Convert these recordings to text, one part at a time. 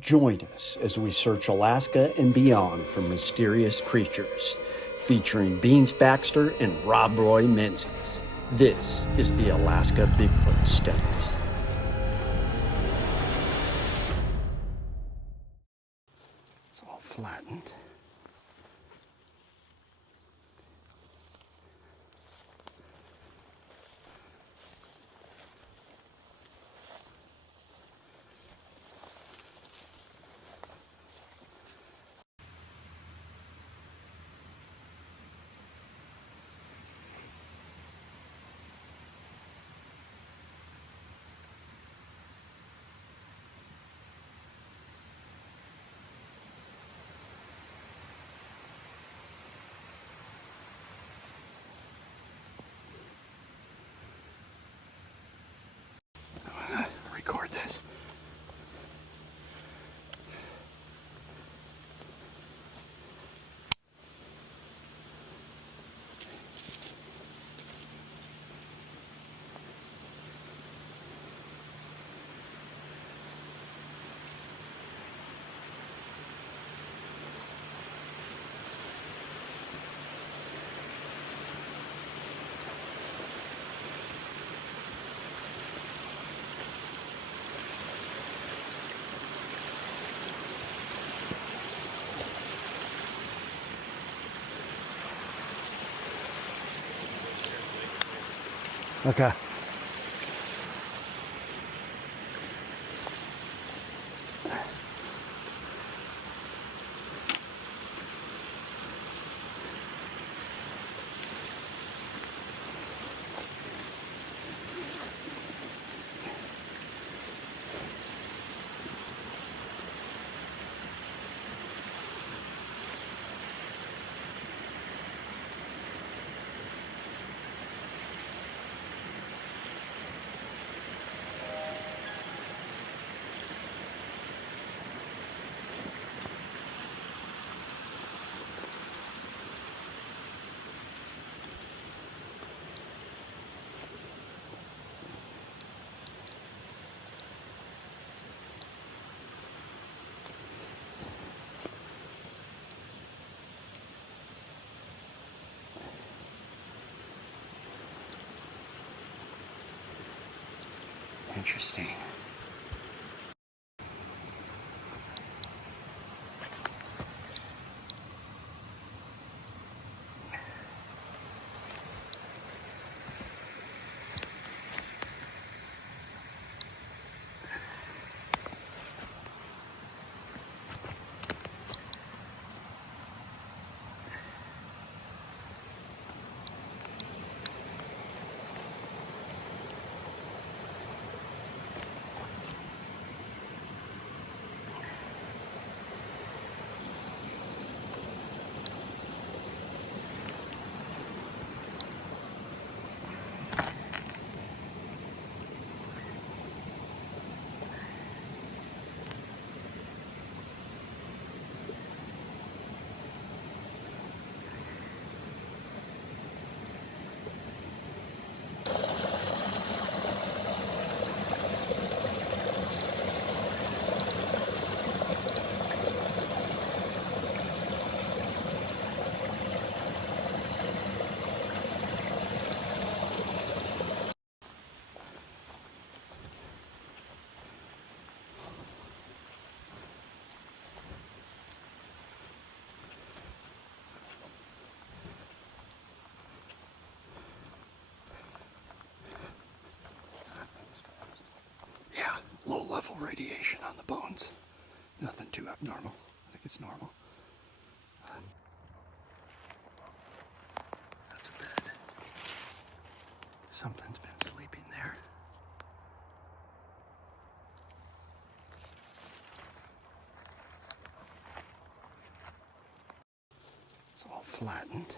Join us as we search Alaska and beyond for mysterious creatures, featuring Beans Baxter and Rob Roy Menzies. This is the Alaska Bigfoot Studies. It's all flattened. Record this. Okay. Interesting. Yeah, low level radiation on the bones. Nothing too abnormal. I think it's normal. That's a bed. Something's been sleeping there. It's all flattened.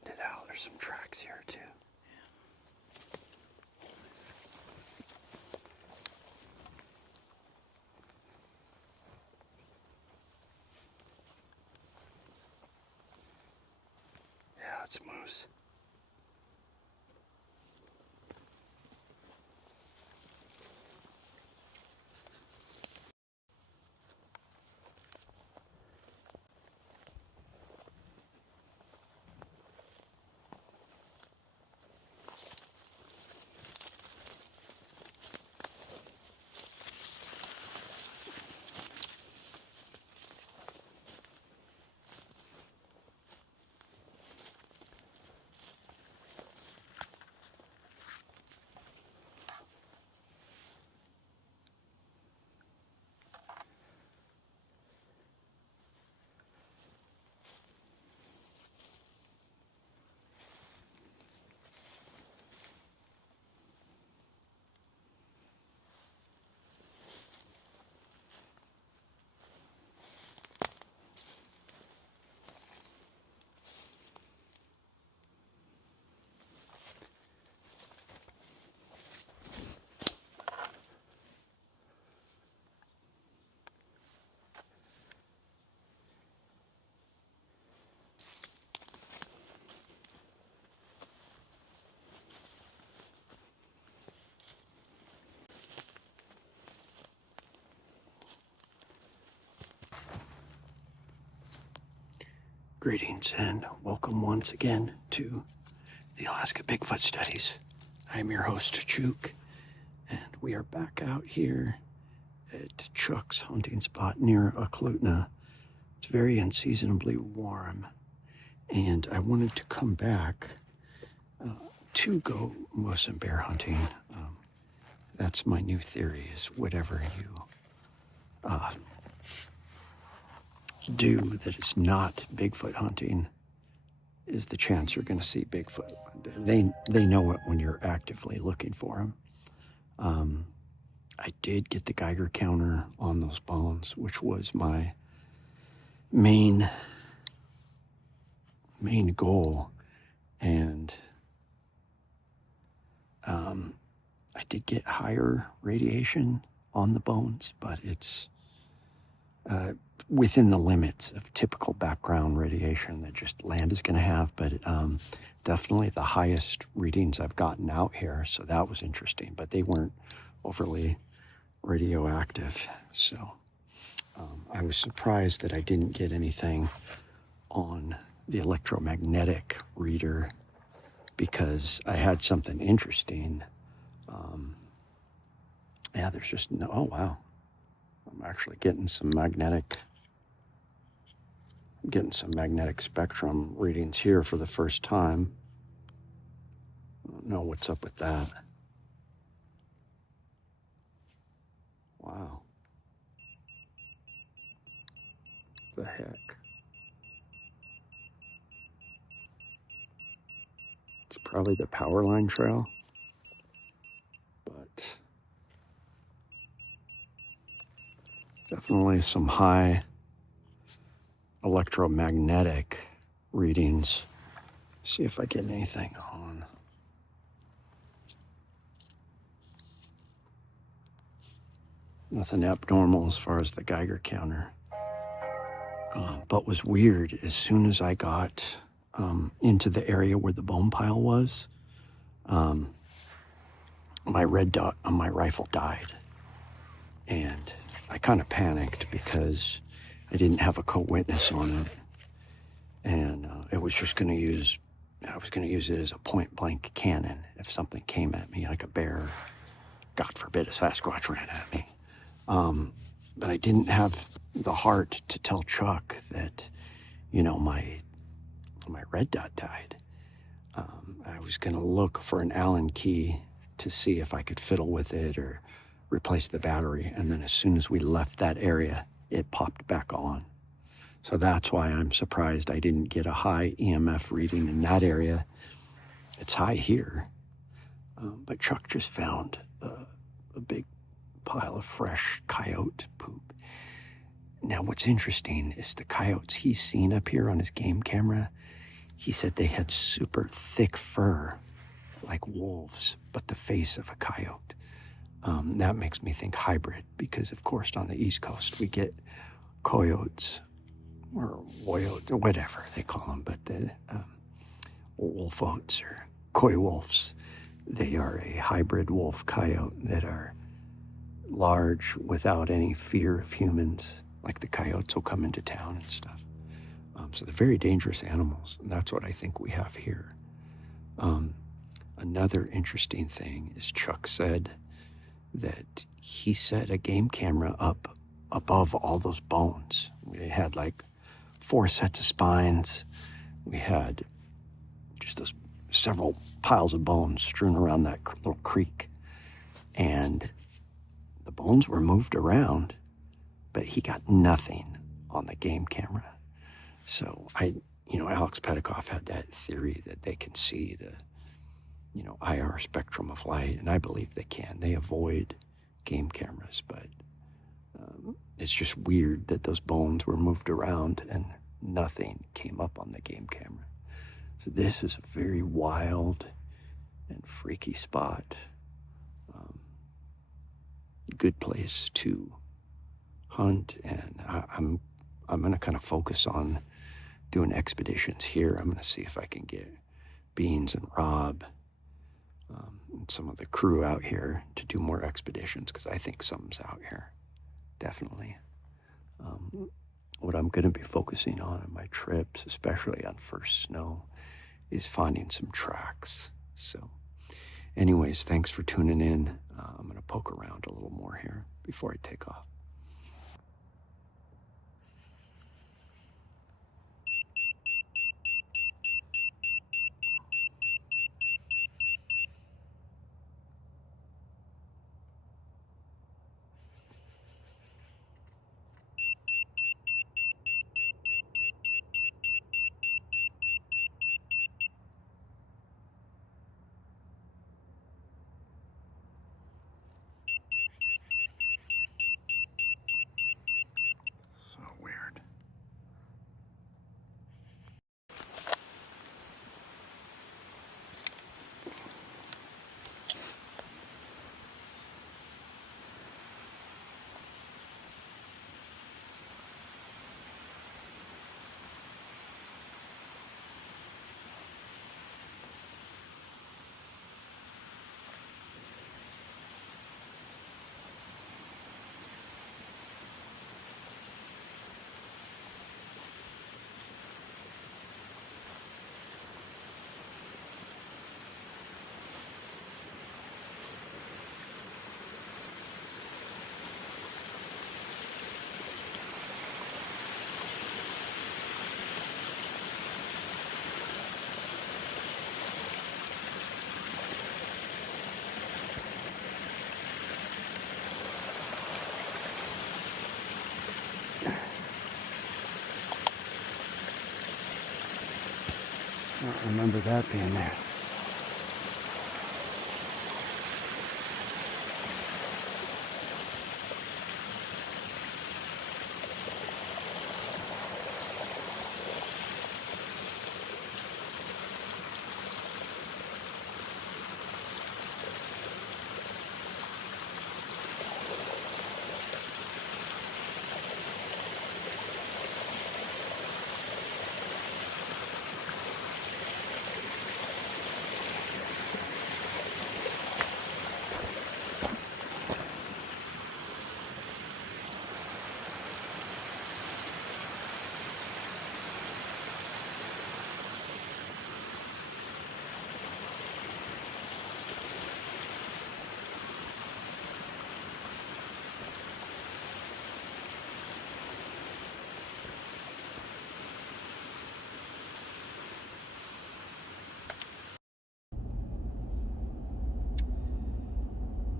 flattened it out. There's some tracks here too. Yeah, it's moose. Greetings and welcome once again to the Alaska Bigfoot Studies. I'm your host, Chuke, and we are back out here at Chuck's hunting spot near Oklutna. It's very unseasonably warm, and I wanted to come back to go moose and bear hunting. That's my new theory, is whatever you do that is not Bigfoot hunting is the chance you're going to see Bigfoot. They know it when you're actively looking for them. I did get the Geiger counter on those bones, which was my main goal, and I did get higher radiation on the bones, but it's within the limits of typical background radiation that just land is going to have, but definitely the highest readings I've gotten out here, so that was interesting, but they weren't overly radioactive, so I was surprised that I didn't get anything on the electromagnetic reader, because I had something interesting. Yeah, there's just no, oh wow, I'm actually getting some magnetic spectrum readings here for the first time. I don't know what's up with that. Wow. The heck? It's probably the power line trail, but definitely some high electromagnetic readings. See if I get anything on. Nothing abnormal as far as the Geiger counter. But was weird, as soon as I got into the area where the bone pile was, my red dot on my rifle died. And I kind of panicked because I didn't have a co-witness on it. And I was going to use it as a point blank cannon if something came at me, like a bear, God forbid a Sasquatch ran at me. But I didn't have the heart to tell Chuck that, my red dot died. I was going to look for an Allen key to see if I could fiddle with it or replace the battery. And then as soon as we left that area, it popped back on. So that's why I'm surprised I didn't get a high EMF reading in that area. It's high here. But Chuck just found a big pile of fresh coyote poop. Now, what's interesting is the coyotes he's seen up here on his game camera, He said they had super thick fur, like wolves, but the face of a coyote. That makes me think hybrid, because of course on the East Coast we get coyotes or woyotes or whatever they call them, but the wolf oats or coy wolves, they are a hybrid wolf coyote that are large without any fear of humans. Like the coyotes will come into town and stuff. So they're very dangerous animals, and that's what I think we have here. Another interesting thing is Chuck said that he set a game camera up above all those bones. We had like 4 sets of spines. We had just those several piles of bones strewn around that little creek. And the bones were moved around, but he got nothing on the game camera. So Alex Petikoff had that theory that they can see the, IR spectrum of light, and I believe they can. They avoid game cameras, but it's just weird that those bones were moved around and nothing came up on the game camera. So this is a very wild and freaky spot. Good place to hunt, and I'm going to kind of focus on doing expeditions here. I'm going to see if I can get Beans and Rob and some of the crew out here to do more expeditions, because I think something's out here, definitely. What I'm going to be focusing on in my trips, especially on first snow, is finding some tracks. So anyways, thanks for tuning in. I'm going to poke around a little more here before I take off. So weird. I don't remember that being there.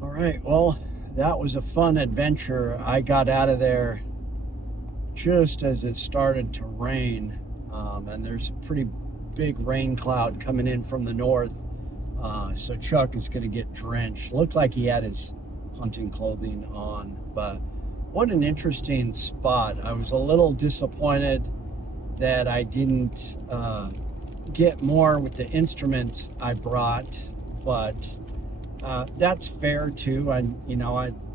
All right, well, that was a fun adventure. I got out of there just as it started to rain, and there's a pretty big rain cloud coming in from the north, so Chuck is going to get drenched. Looked like he had his hunting clothing on, but what an interesting spot. I was a little disappointed that I didn't get more with the instruments I brought, but that's fair too.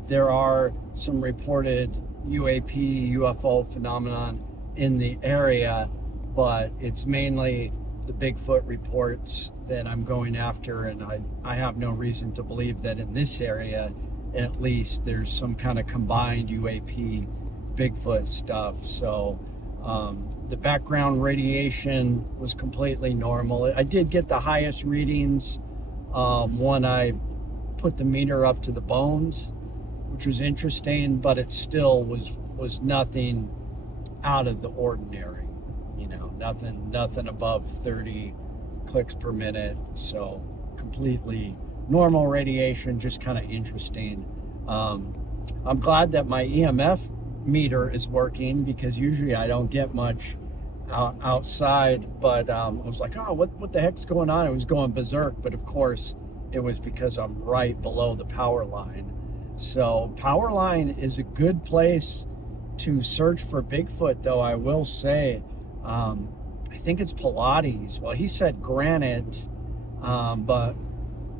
There are some reported UAP, UFO phenomenon in the area, but it's mainly the Bigfoot reports that I'm going after, and I have no reason to believe that in this area, at least, there's some kind of combined UAP Bigfoot stuff. So the background radiation was completely normal. I did get the highest readings when I put the meter up to the bones, which was interesting, but it still was nothing out of the ordinary. Nothing above 30 clicks per minute. So completely normal radiation, just kind of interesting. I'm glad that my EMF meter is working, because usually I don't get much outside, but I was like, oh, what the heck's going on? It was going berserk, but of course it was because I'm right below the power line. So power line is a good place to search for Bigfoot, though I will say, I think it's Pilates. Well, he said granite, but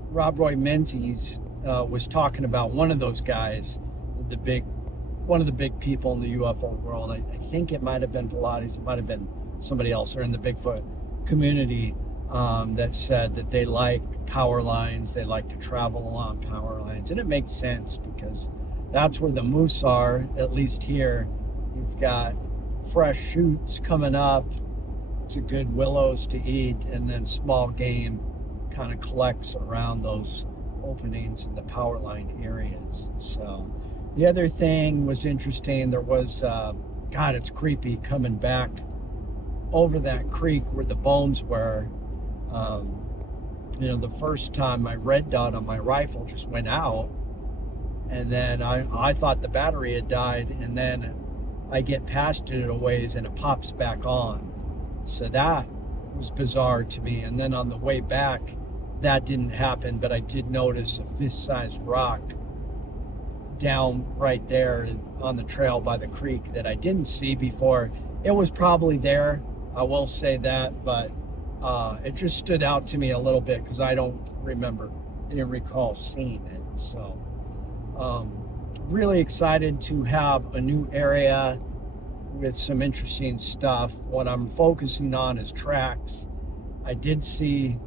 Rob Roy Menzies was talking about one of those guys, one of the big people in the UFO world. I think it might have been Pilates, it might have been somebody else, or in the Bigfoot community, that said that they like power lines, they like to travel along power lines. And it makes sense, because that's where the moose are, at least here. You've got fresh shoots coming up to good willows to eat, and then small game kind of collects around those openings in the power line areas. So the other thing was interesting. There was, God, it's creepy coming back over that creek where the bones were. The first time my red dot on my rifle just went out, and then I thought the battery had died, and then I get past it a ways and it pops back on. So that was bizarre to me. And then on the way back, that didn't happen, but I did notice a fist-sized rock down right there on the trail by the creek that I didn't see before. It was probably there, I will say that, but it just stood out to me a little bit, because I didn't recall seeing it. So really excited to have a new area with some interesting stuff. What I'm focusing on is tracks. I did see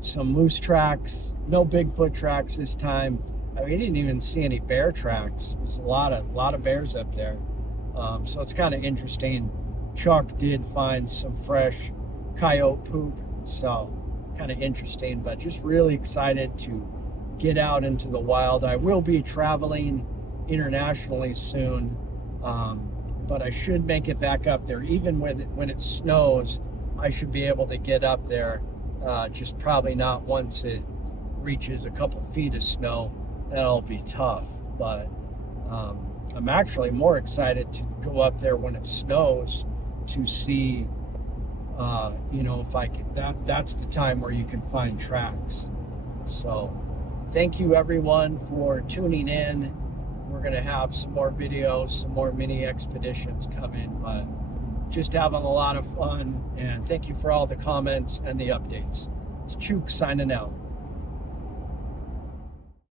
some moose tracks, no Bigfoot tracks this time. We didn't even see any bear tracks. There's a lot of bears up there. So it's kind of interesting. Chuck did find some fresh coyote poop, so kind of interesting, but just really excited to get out into the wild. I will be traveling internationally soon, but I should make it back up there. Even when it snows, I should be able to get up there, just probably not once it reaches a couple feet of snow. That'll be tough, but I'm actually more excited to go up there when it snows to see, if I can, that's the time where you can find tracks. So thank you everyone for tuning in. We're going to have some more videos, some more mini expeditions coming, but just having a lot of fun. And thank you for all the comments and the updates. It's Chuke signing out.